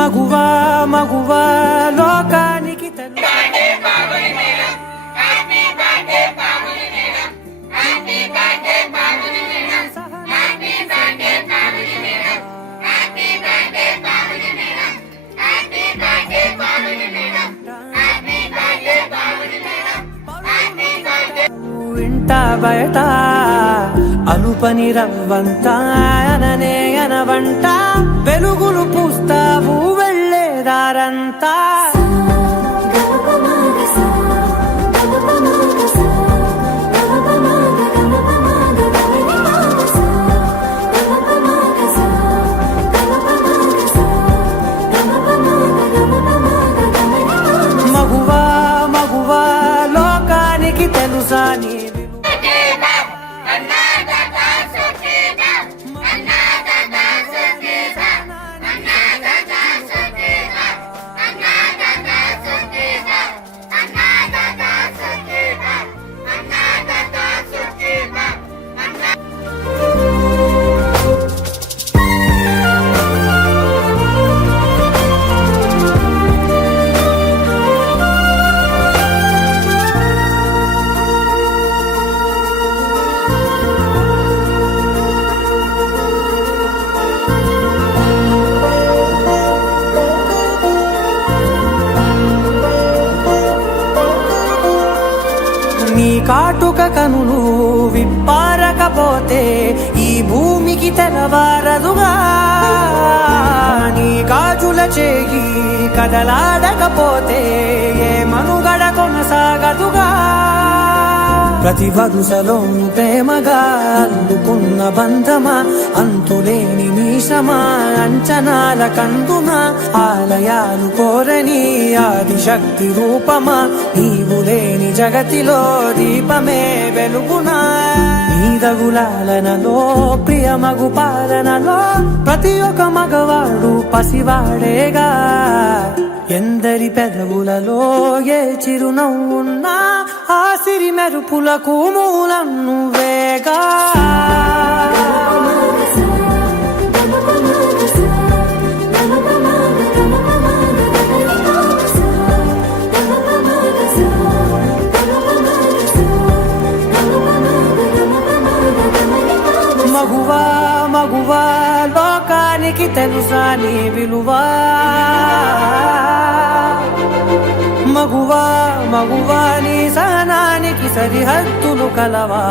మగువా మగువా లోకానికి ఇంట బయట అలుపని రవ్వంత అననే అనవంట వెలుగులు పూస్తావు వెళ్ళేదారంతా మగువా మగువా లోకానికి తెలుసా నీ నీ కాటుక కనులు విప్పారకపోతే ఈ భూమికి తెలవారదుగా నీ గాజుల చేయి కదలాడకపోతే ఏ మనుగడ కొనసాగదుగా ప్రతి వరుసలోను ప్రేమగా అల్లుకున్న బంధమా అంతులేని మీసమా అంచనాల కందున ఆలయాలు కోరని ఆదిశక్తి రూపమా నీవు లేని జగతిలో దీపమే వెలుగునా నీదగులాలనలో ప్రియమగు పాలనలో ప్రతి ఒక్క మగవాడు పసివాడేగా ఎందరి పెదవులలో ఏ చిరునవ్వున్నా ఆ సిరి మెరుపులకు మూలం నువ్వేగా మగువా మగువా లోకానికి తెలుసా నీ విలువా మగువా మగువా నీ సహనానికి సరిహద్దులు కలవా